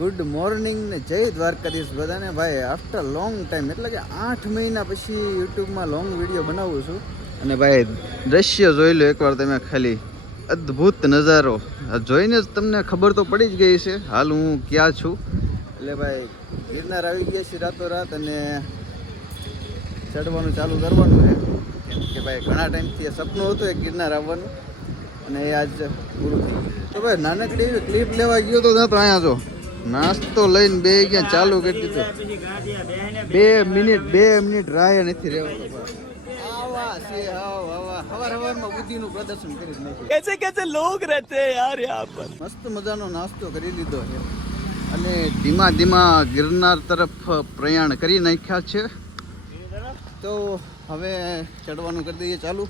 Good morning ને જય દ્વારકાધીશ બધાને ભાઈ. આફ્ટર લોંગ ટાઈમ એટલે કે 8 મહિના પછી યુટ્યુબમાં લોંગ વિડીયો બનાવું છું. અને ભાઈ દ્રશ્ય જોઈ લો એકવાર તમે ખાલી. અદ્ભુત નજારો જોઈને જ તમને ખબર તો પડી જ ગઈ છે હાલ હું ક્યાં છું. એટલે ભાઈ ગિરનાર આવી ગયા છે રાતોરાત અને ચડવાનું ચાલુ કરવાનું છે. કેમ કે ભાઈ ઘણા ટાઈમથી સપનું હતું એક ગિરનાર આવવાનું અને એ આજ પૂરું થઈ ગયું. તો ભાઈ નાનકડી એવી ક્લિપ લેવા ગયો તો અહીંયા જો નાસ્તો લઈને બે ક્યાં ચાલુ કરી દીધું. 2 મિનિટ રાહ નથી રહેવાનું. હવારમાં બુદ્ધિનું પ્રદર્શન કરી નાખ્યું. कैसे कैसे लोग रहते हैं यार यहाँ पर. મસ્ત મજાનો નાસ્તો કરી લીધો છે અને ધીમા ધીમા ગિરનાર તરફ પ્રયાણ કરી નાખ્યા છે. તો હવે ચડવાનું કરી દઈએ ચાલુ.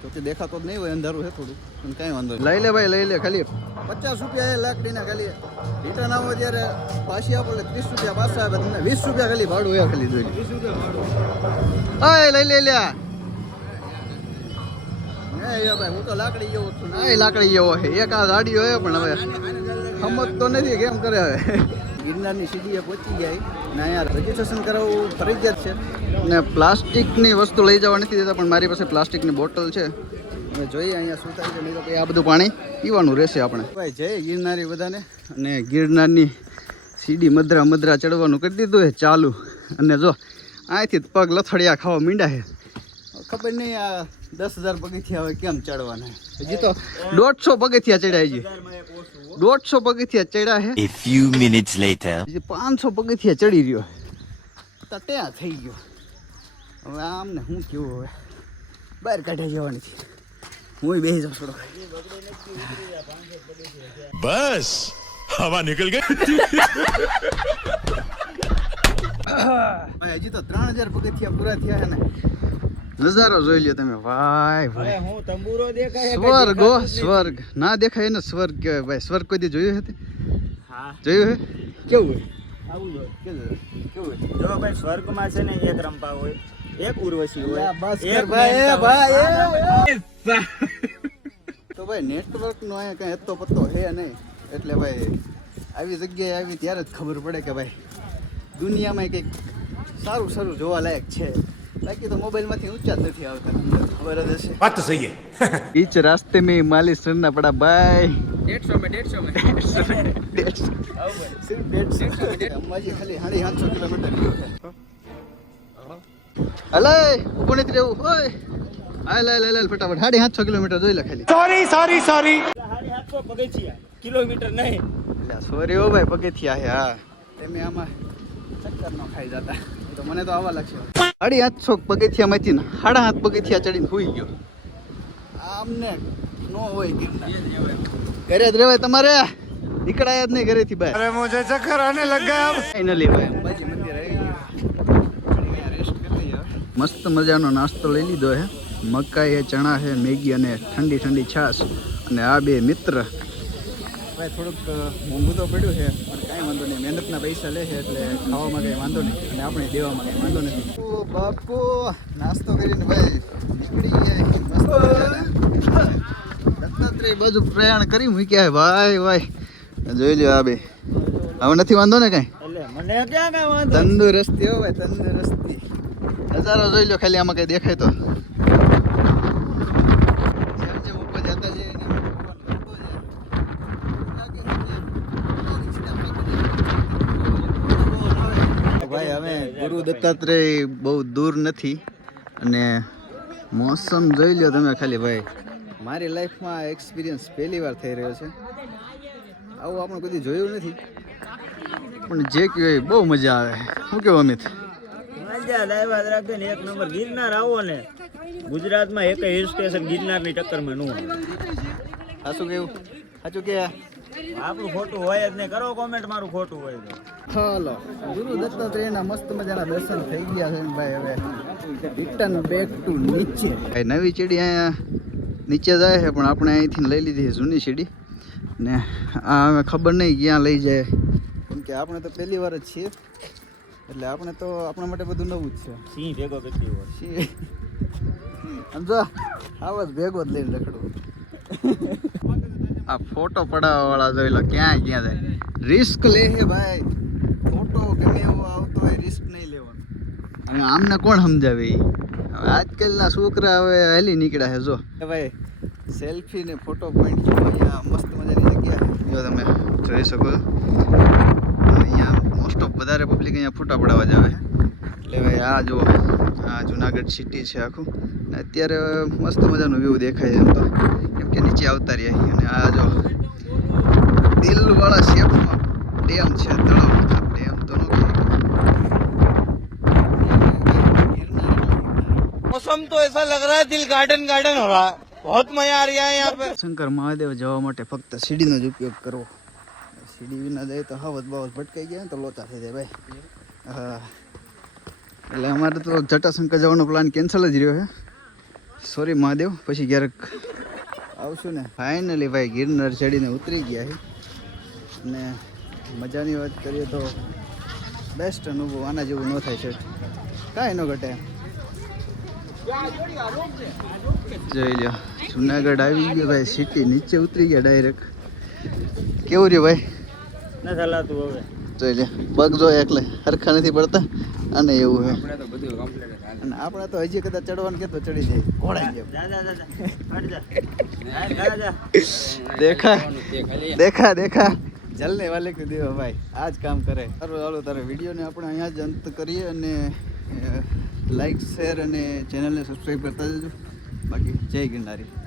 તો કે દેખાતો જ નહીં હોય, અંધારું છે થોડું પણ કાંઈ વાંધો નહીં. લઈ લે ભાઈ લઈ લે. ખાલી 50 રૂપિયા એ લાકડીના ખાલી રિટર્ન આવો ત્યારે પાછી આપો એટલે 30 રૂપિયા પાછા આવે. તમને 20 રૂપિયા ખાલી ભાડું હોય ખાલી જોઈ લઈ લે લ્યા. ભાઈ હું તો લાકડી જેવો છું ને લાકડી જેવો છે. એક આ ગાડી હોય પણ હવે સમજતો નથી કેમ કરે. હવે ગિરનારની સીડીએ પહોંચી જાય ને અહીંયા રજીસ્ટ્રેશન કરાવવું ફરજિયાત છે. ને પ્લાસ્ટિકની વસ્તુ લઈ જવા નથી દેતા પણ મારી પાસે પ્લાસ્ટિકની બોટલ છે. હવે જોઈએ અહીંયા શું થાય છે. નહીં તો આ બધું પાણી પીવાનું રહેશે આપણે. ભાઈ જય ગિરનારી બધાને. અને ગિરનારની સીડી મધરા ચડવાનું કરી દીધું છે ચાલુ. અને જો અહીંથી પગ લથડિયા ખાવા માંડ્યા છે. ખબર નહીં આ 10,000 પગથિયા હવે કેમ ચડવાના. હજી તો 150 પગથિયા ચડ્યા છે. 150 પગથિયા ચડ્યા છે. A few minutes later. 500 પગથિયા ચડી રહ્યો તો ત્યાં થઈ ગયો. હવે આમને શું કેવું હવે બહાર કાઢ્યા જવાની છે. હું બેસી જાઉં થોડો. બસ હવા નીકળ ગઈ. હજી તો 3000 પગથિયા પૂરા થયા છે ને. નજારો જોઈ લ્યો તમે. ભાઈ ભાઈ હું તંબુરો દેખાય સ્વર્ગ સ્વર્ગ ના દેખાય ને સ્વર્ગ કહેવાય ભાઈ. સ્વર્ગ કોઈ દી જોયું હતી? હા જોયું હે? કેવું હોય? આવું જો કેવું હોય? જો ભાઈ સ્વર્ગમાં છે ને એક રંપા હોય, એક ઉર્વશી હોય, બસ એક ભાઈ મેનકા ભાઈ હોય. તો ભાઈ નેટવર્ક નો અહીંયા કઈ એટલો પત્તો છે નહીં. એટલે ભાઈ આવી જગ્યાએ આવી ત્યારે જ ખબર પડે કે ભાઈ દુનિયામાં કંઈક સારું જોવા લાયક છે. બાકી તો મોબાઈલમાંથી ઊંચા જ નથી આવતા. ખબર જ હશે. વાત તો સહી હે. बीच रास्ते में मालिश करना पड़ा भाई. 150 में सिर्फ 150 અંબાજી ખાલી 750 કિલોમીટર ગયો છે. હલે ઉભો નથી રહેવું. ઓય હાલ ફટાફટ 750 કિલોમીટર જોઈ લે ખાલી. સોરી 750 પગથિયા, કિલોમીટર નહીં. એટલે સોરી હો ભાઈ પગથિયા છે. હા તમે આમાં ચક્કર ન ખાઈ જતા તો મને તો આવા લાગશે. 750 પગથિયામાંથી ને 7.5 પગથિયા ચડીને સુઈ ગયો. આમને નો હોય ગિરનાર. ઘરે જ રહેવાય તમારે. નીકળાયા જ નહીં ઘરેથી બહાર. અરે મુझे ચક્કર આને લગ ગયા. ફાઇનલી ભાઈ અંબાજી મંદિર આવી ગયું. રેસ્ટ કરી લઈએ. મસ્ત મજાનો નાસ્તો લઈ લીધો છે. મકાઈ છે, ચણા છે, મેગી અને ઠંડી છાશ. અને આ બે મિત્ર ભાઈ થોડુંક મોંઘું તો પડ્યું છે પણ કાંઈ વાંધો નહીં. મહેનતના પૈસા લે છે એટલે ખાવામાં કંઈ વાંધો નહીં અને આપણે દેવામાં કંઈ વાંધો નથી. ઓ બાપુ નાસ્તો કરીને ભાઈ નીકળી ગયા. મસ્ત દત્તાત્રેય બાજુ પ્રયાણ કરી મૂક્યા ભાઈ. જોઈ લ્યો આ બે. હવે નથી વાંધો ને કાંઈ. એટલે મને ક્યાં કાંઈ વાંધો. તંદુરસ્તી હો ભાઈ તંદુરસ્તી. નજારો જોઈ લો ખાલી. આમાં કંઈ દેખાય તો જેમ ઉપર જતા જઈએ ભાઈ. અમે ગુરુ દત્તાત્રેય બહુ દૂર નથી અને મોસમ જોઈ લો તમે ખાલી ભાઈ. મારી લાઈફમાં એક્સપિરિયન્સ પહેલી વાર થઈ રહ્યો છે. આવું આપણે કદી જોયું નથી પણ જે કહેવાય બહુ મજા આવે. શું કેવું અમિત? મજા લાવ્યા જ રાખજો ને. એક નંબર ગિરનાર આવો ને ગુજરાતમાં એક હિલ સ્ટેશન ગિરનારની ટક્કરમાં ન હોય. સાચું કેવું? સાચું કે આપણું ખોટું હોય જ નહીં. કરો કોમેન્ટ મારું ખોટું હોય તો. ચાલો ગુરુ દત્તાત્રેયના મસ્ત મજાના દર્શન થઈ ગયા છે ભાઈ. હવે રિટર્ન બેક ટુ નીચે. નવી સીડી અહીંયા નીચે જાય છે પણ આપણે અહીંથી લઈ લીધી જૂની સીડી ને આ હવે ખબર નહીં ક્યાં લઈ જાય. કેમ કે આપણે તો પહેલી વાર જ છીએ એટલે આપણે તો આપણા માટે બધું નવું જ છે. સિંહ ભેગો કેટલી હોય. સિંહ સમજો આવા જ ભેગો જ લઈને રખડવું. આ ફોટો પડાવવા વાળા જોઈ લો ક્યાં જાય રિસ્ક લે હે ભાઈ ફોટો ગમે એવો આવતો હોય રિસ્ક નહીં લેવાનું અને આમને કોણ સમજાવે ઈ? હવે આજકાલના છોકરા હવે હેલી નીકળ્યા છે જો ભાઈ સેલ્ફી ને ફોટો પોઈન્ટ જો અહીંયા મસ્ત મજાની જગ્યા જો તમે જોઈ શકો છો અહીંયા મોસ્ટ ઓફ વધારે પબ્લિક અહીંયા ફોટા પડાવવા જ આવે એટલે ભાઈ આ જો આ જુનાગઢ સિટી છે આખું ને અત્યારે મસ્ત મજાનો વ્યૂ દેખાય છે એમ તો કેમ કે નીચે આવતા રહ્યા અને આ જો દિલવાળા શેપમાં ડેમ છે તળાવ ડેમ તો નો मौसम तो ऐसा लग रहा है दिल गार्डन गार्डन हो रहा है बहुत मजा आ रहा है यहाँ पे શંકર મહાદેવ જવા માટે ફક્ત સીડીનો જ ઉપયોગ કરવો સીડી વિના જાય તો હાવત બાવત ભટકાઈ ગયા ને તો લોચા થઈ જાય ભાઈ હા એટલે અમારે તો જટાશંકર જવાનો પ્લાન કેન્સલ જ રહ્યો છે સોરી મહાદેવ પછી ક્યારેક આવશું ને ફાઇનલી ભાઈ ગિરનાર ચડીને ઉતરી ગયા છે અને મજાની વાત કરીએ તો બેસ્ટ અનુભવ આના જેવું ન થાય છે કાંઈ ન ઘટે જોઈ લો જુનાગઢ આવી ગયો ભાઈ સિટી નીચે ઉતરી ગયા ડાયરેક્ટ કેવું રહ્યું ભાઈ ના ચાલાતું હવે જોઈ લે પગ જો એટલે હરખા નથી પડતા અને એવું છે અને આપણે તો હજી કદાચ ચડવાનું કે તો ચડી જાય ઘોડાઈ ગયા જા જા જા હટ જા દેખા દેખા દેખા જલને વાલે કે દેવા ભાઈ આ જ કામ કરે સારું ચાલો તારે વિડીયોને આપણે અહીંયા જ અંત કરીએ અને લાઈક શેર અને ચેનલને સબસ્ક્રાઈબ કરતા જજો બાકી જય ગિરનારી